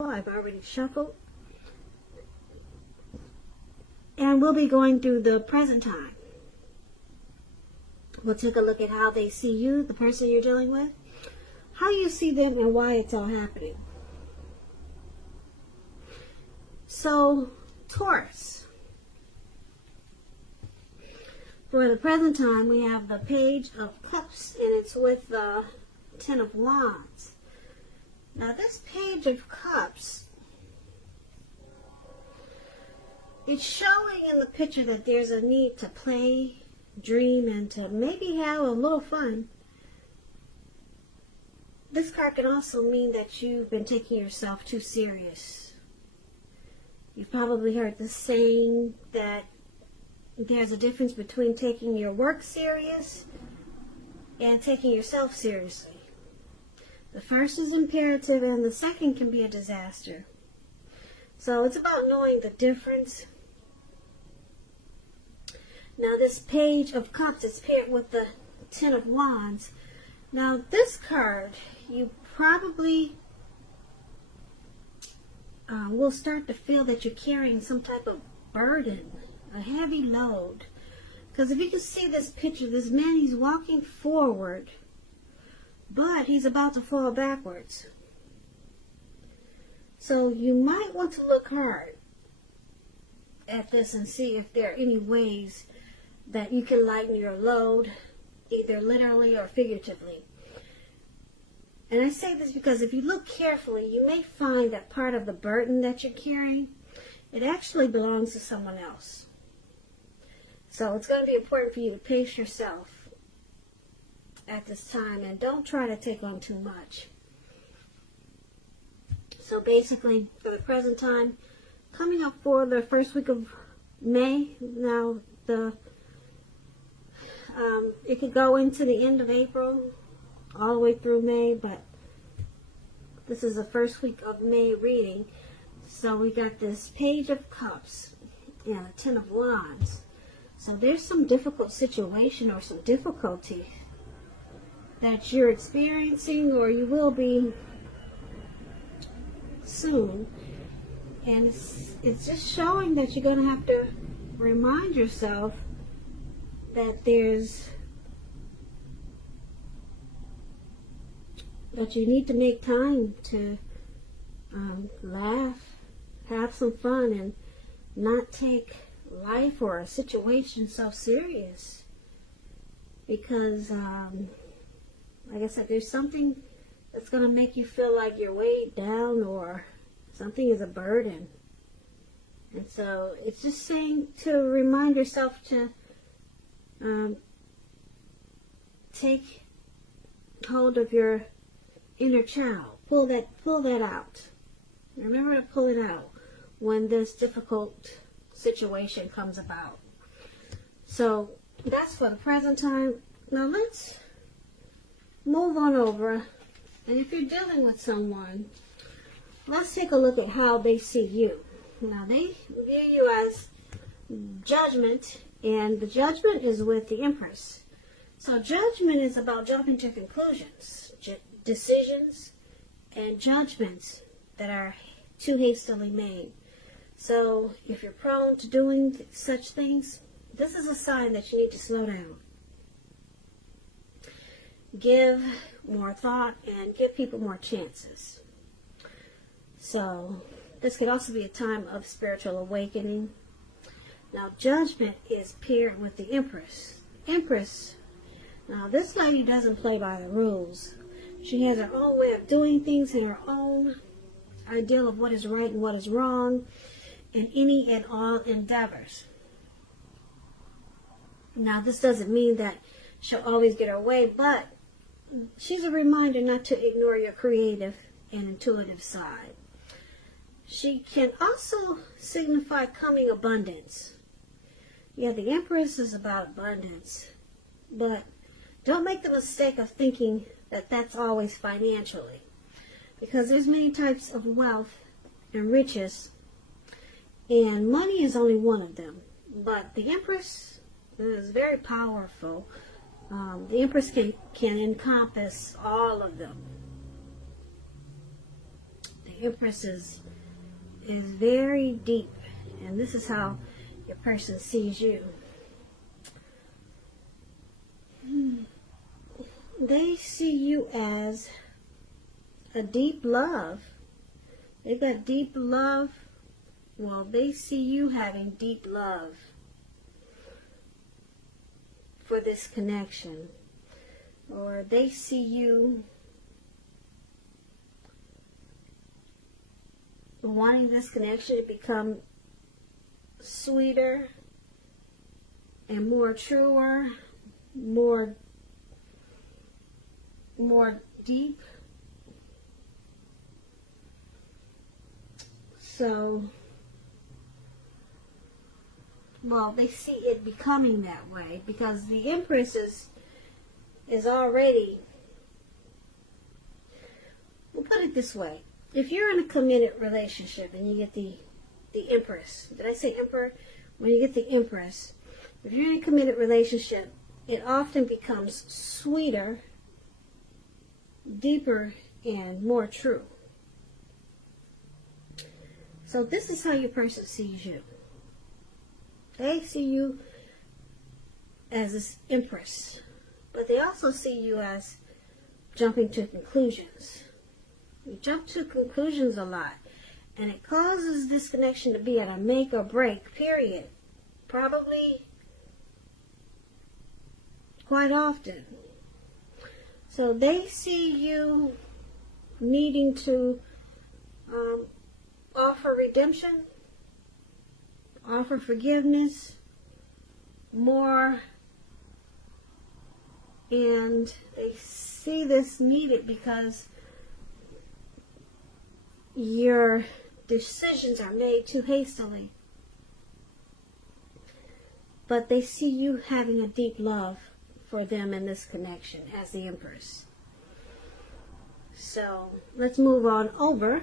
I've already shuffled. And we'll be going through the present time. We'll take a look at how they see you, the person you're dealing with, how you see them, and why it's all happening. So, Taurus. For the present time, we have the Page of Cups, and it's with the Ten of Wands. Now, this Page of Cups, it's showing in the picture that there's a need to play, dream, and to maybe have a little fun. This card can also mean that you've been taking yourself too serious. You've probably heard the saying that there's a difference between taking your work serious and taking yourself seriously. The first is imperative and the second can be a disaster. So it's about knowing the difference. Now this Page of Cups is paired with the Ten of Wands. Now this card, you probably will start to feel that you're carrying some type of burden, a heavy load. Because if you can see this picture, this man, he's walking forward, but he's about to fall backwards. So you might want to look hard at this and see if there are any ways that you can lighten your load, either literally or figuratively. And I say this because if you look carefully, you may find that part of the burden that you're carrying, it actually belongs to someone else. So it's going to be important for you to pace yourself at this time and don't try to take on too much. So basically, for the present time, coming up for the first week of May, now it could go into the end of April, all the way through May, but this is the first week of May reading. So we got this Page of Cups and a Ten of Wands. So there's some difficult situation or some difficulty that you're experiencing or you will be soon. And it's just showing that you're going to have to remind yourself that that you need to make time to laugh, have some fun, and not take life or a situation so serious. Because, like I said, there's something that's going to make you feel like you're weighed down or something is a burden. And so it's just saying to remind yourself to take hold of your inner child. Pull that out. Remember to pull it out when this difficult situation comes about. So that's for the present time. Now let's move on over. And if you're dealing with someone, let's take a look at how they see you. Now they view you as judgment, and the judgment is with the Empress. So judgment is about jumping to conclusions, decisions, and judgments that are too hastily made. So if you're prone to doing such things, this is a sign that you need to slow down. Give more thought and give people more chances. So this could also be a time of spiritual awakening. Now judgment is paired with the Empress. Empress, now this lady doesn't play by the rules. She has her own way of doing things and her own ideal of what is right and what is wrong in any and all endeavors. Now this doesn't mean that she'll always get her way, but she's a reminder not to ignore your creative and intuitive side. She can also signify coming abundance. Yeah, the Empress is about abundance, but don't make the mistake of thinking that that's always financially, because there's many types of wealth and riches, and money is only one of them. But the Empress is very powerful. The Empress can encompass all of them. The Empress is very deep, and this is how your person sees you. They see you as a deep love. They've got deep love. Well, they see you having deep love for this connection. Or they see you wanting this connection to become sweeter and more truer, more deep. So, well, they see it becoming that way because the Empress is already, we'll put it this way. If you're in a committed relationship and you get the Empress, did I say Emperor? When you get the Empress, if you're in a committed relationship, it often becomes sweeter, deeper, and more true. So this is how your person sees you. They see you as this Empress, but they also see you as jumping to conclusions. You jump to conclusions a lot, and it causes this connection to be at a make or break period, probably quite often. So they see you needing to offer redemption, offer forgiveness more, and they see this needed because your decisions are made too hastily. But they see you having a deep love for them in this connection as the Empress. So let's move on over.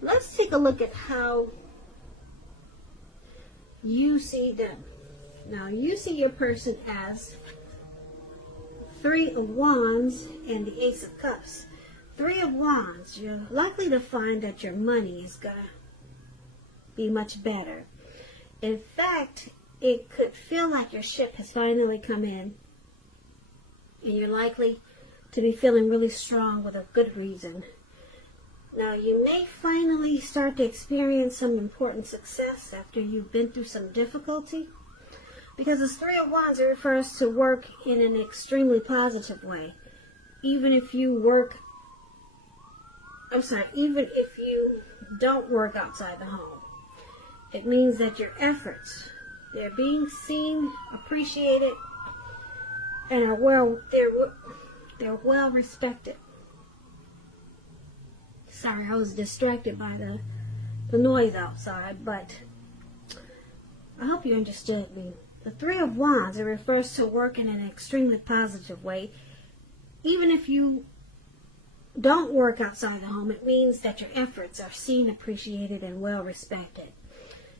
Let's take a look at how you see them. Now, you see your person as Three of Wands and the Ace of Cups. Three of Wands, you're likely to find that your money is going to be much better. In fact, it could feel like your ship has finally come in, and you're likely to be feeling really strong with a good reason. Now, you may finally start to experience some important success after you've been through some difficulty. Because this Three of Wands, it refers to work in an extremely positive way. Even if you don't work outside the home. It means that your efforts, they're being seen, appreciated, and they're well respected. Sorry, I was distracted by the noise outside, but I hope you understood me. The Three of Wands, it refers to work in an extremely positive way. Even if you don't work outside the home, it means that your efforts are seen, appreciated, and well respected.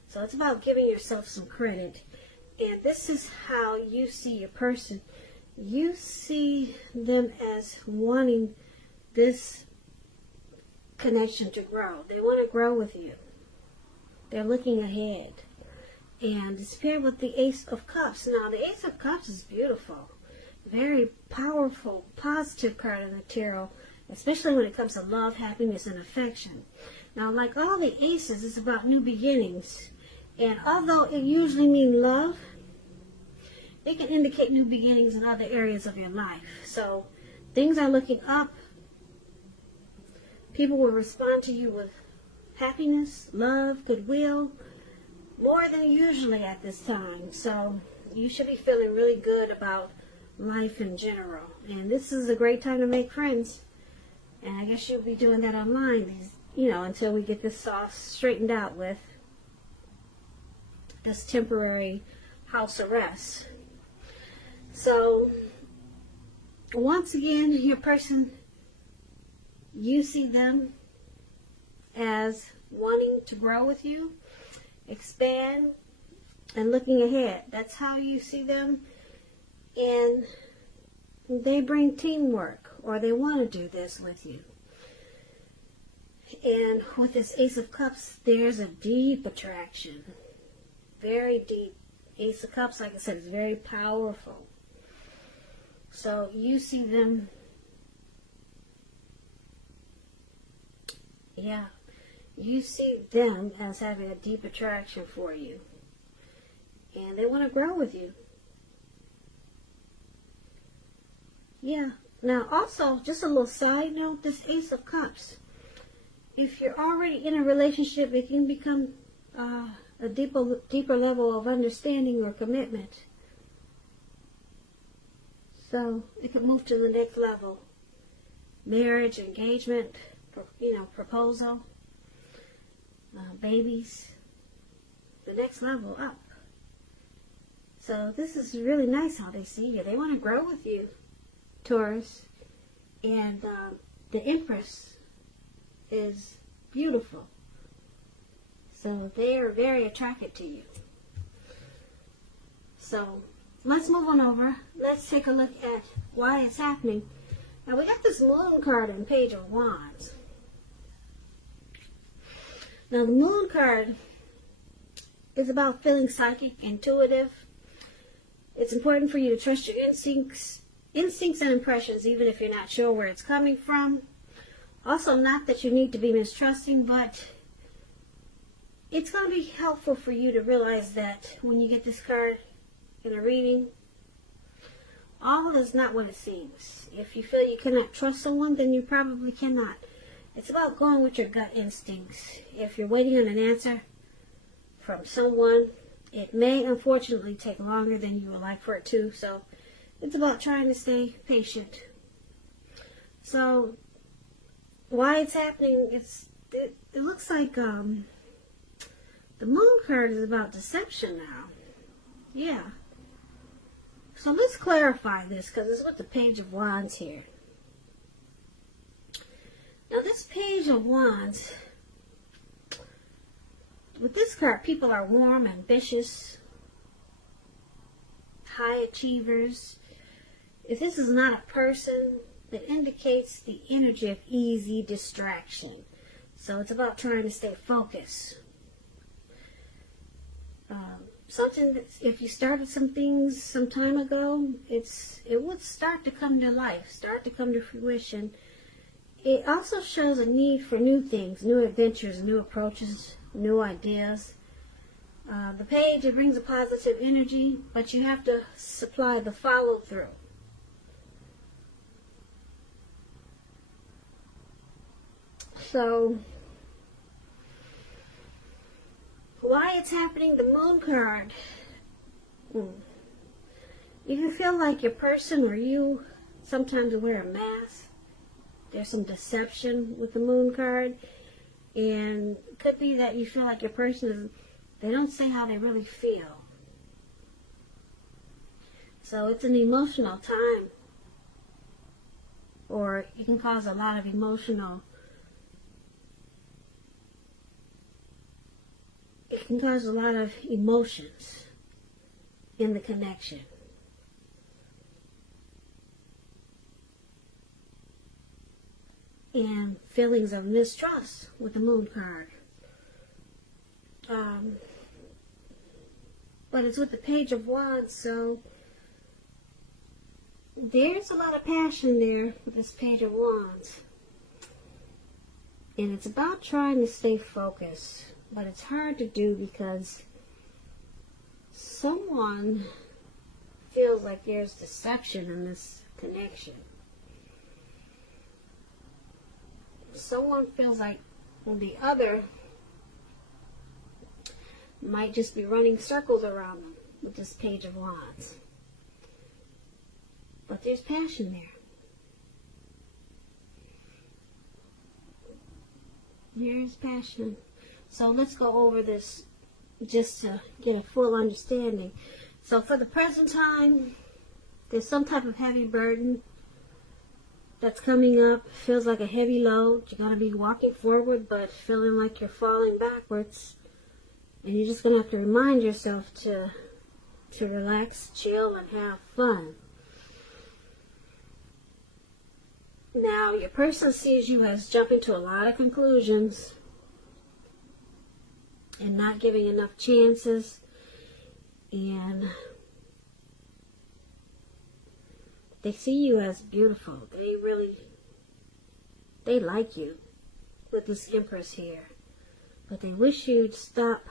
So it's about giving yourself some credit. And this is how you see your person. You see them as wanting this connection to grow. They want to grow with you. They're looking ahead. And it's paired with the Ace of Cups. Now, the Ace of Cups is beautiful. Very powerful, positive card in the tarot, especially when it comes to love, happiness, and affection. Now, like all the aces, it's about new beginnings. And although it usually means love, it can indicate new beginnings in other areas of your life. So, things are looking up. People will respond to you with happiness, love, goodwill, more than usually at this time. So, you should be feeling really good about life in general. And this is a great time to make friends. And I guess you'll be doing that online, until we get this all straightened out with this temporary house arrest. So, once again, your person, you see them as wanting to grow with you, expand, and looking ahead. That's how you see them. And they bring teamwork, or they want to do this with you. And with this Ace of Cups, there's a deep attraction. Very deep. Ace of Cups, like I said, is very powerful. So you see them, yeah, you see them as having a deep attraction for you. And they want to grow with you. Yeah. Now also, just a little side note, this Ace of Cups, if you're already in a relationship, it can become a deeper level of understanding or commitment. So it could move to the next level. Marriage, engagement, proposal, babies, the next level up. So this is really nice how they see you. They want to grow with you, Taurus. And the Empress is beautiful. So they are very attracted to you. So let's move on over. Let's take a look at why it's happening. Now we got this Moon card in Page of Wands. Now the Moon card is about feeling psychic, intuitive. It's important for you to trust your instincts and impressions, even if you're not sure where it's coming from. Also, not that you need to be mistrusting, but it's going to be helpful for you to realize that when you get this card in a reading, all is not what it seems. If you feel you cannot trust someone, then you probably cannot. It's about going with your gut instincts. If you're waiting on an answer from someone, it may unfortunately take longer than you would like for it to. So it's about trying to stay patient. So why it's happening, it looks like the Moon card is about deception now. Yeah. So let's clarify this, because it's with the Page of Wands here. Now this Page of Wands, with this card, people are warm, ambitious, high achievers. If this is not a person, that indicates the energy of easy distraction. So it's about trying to stay focused. Something that, if you started some things some time ago, it would start to come to life, start to come to fruition. It also shows a need for new things, new adventures, new approaches, new ideas. The page, it brings a positive energy, but you have to supply the follow-through. So, why it's happening, the Moon card. You can feel like your person or you sometimes wear a mask. There's some deception with the Moon card. And it could be that you feel like your person they don't say how they really feel. So it's an emotional time. Or it can cause a lot of emotional emotions in the connection. And feelings of mistrust with the Moon card. But it's with the Page of Wands, so there's a lot of passion there with this Page of Wands. And it's about trying to stay focused. But it's hard to do because someone feels like there's deception in this connection. Someone feels like the other might just be running circles around them with this Page of Wands. But there's passion there. Here's passion. So let's go over this just to get a full understanding. So for the present time, there's some type of heavy burden that's coming up. Feels like a heavy load. You're going to be walking forward, but feeling like you're falling backwards. And you're just going to have to remind yourself to relax, chill, and have fun. Now, your person sees you as jumping to a lot of conclusions and not giving enough chances, and they see you as beautiful. They like you with this Empress here, but they wish you'd stop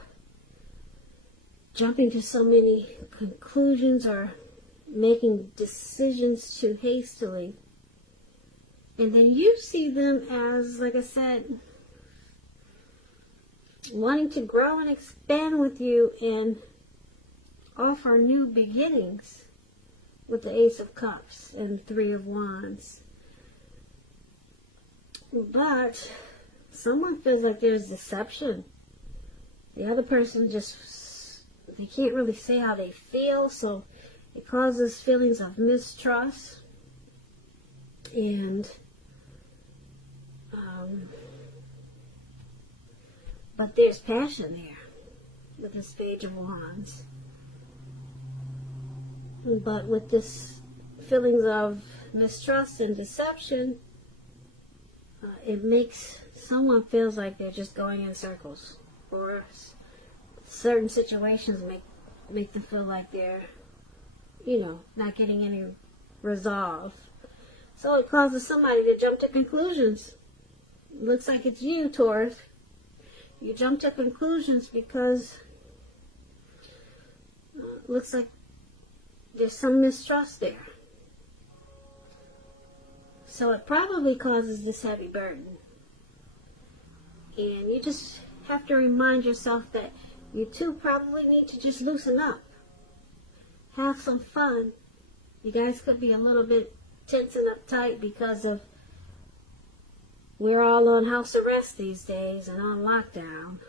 jumping to so many conclusions or making decisions too hastily. And then you see them as, like I said, wanting to grow and expand with you and offer new beginnings with the Ace of Cups and Three of Wands. But someone feels like there's deception. The other person they can't really say how they feel, so it causes feelings of mistrust. And but there's passion there with this Page of Wands. But with this feelings of mistrust and deception, it makes someone feels like they're just going in circles, or certain situations make them feel like they're, not getting any resolve. So it causes somebody to jump to conclusions. Looks like it's you, Taurus. You jump to conclusions because looks like there's some mistrust there. So it probably causes this heavy burden. And you just have to remind yourself that you two probably need to just loosen up. Have some fun. You guys could be a little bit tense and uptight because of we're all on house arrest these days and on lockdown.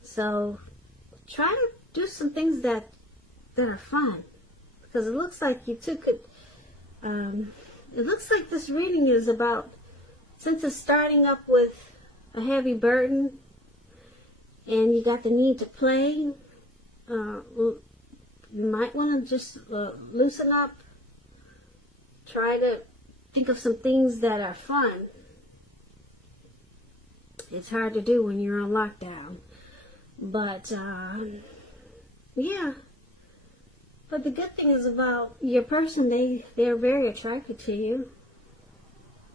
So try to do some things that are fun, because it looks like you two could it looks like this reading is about, since it's starting up with a heavy burden and you got the need to play, you might want to just loosen up. Try to think of some things that are fun. It's hard to do when you're on lockdown. But, yeah. But the good thing is about your person, they're very attracted to you.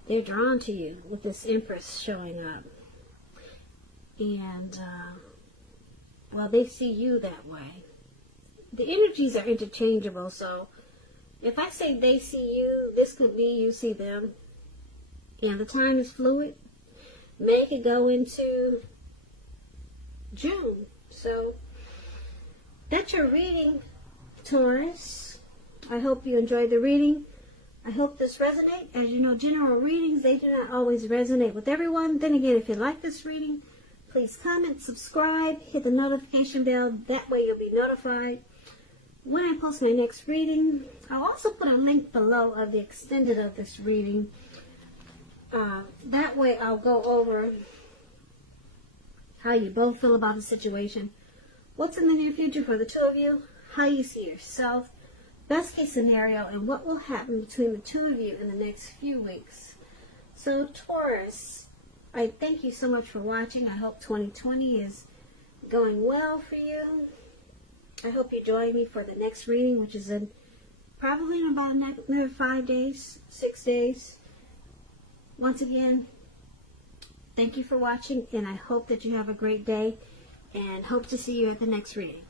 They're drawn to you with this Empress showing up. And, well, they see you that way. The energies are interchangeable, so if I say they see you, this could be you see them. And the time is fluid. May could go into June. So that's your reading, Taurus. I hope you enjoyed the reading. I hope this resonates. As you know, general readings, they do not always resonate with everyone. Then again, if you like this reading, please comment, subscribe, hit the notification bell. That way you'll be notified when I post my next reading. I'll also put a link below of the extended of this reading. That way I'll go over how you both feel about the situation, what's in the near future for the two of you, how you see yourself, best case scenario, and what will happen between the two of you in the next few weeks. So Taurus, I thank you so much for watching. I hope 2020 is going well for you. I hope you join me for the next reading, which is probably in about another 5 days, 6 days. Once again, thank you for watching, and I hope that you have a great day, and hope to see you at the next reading.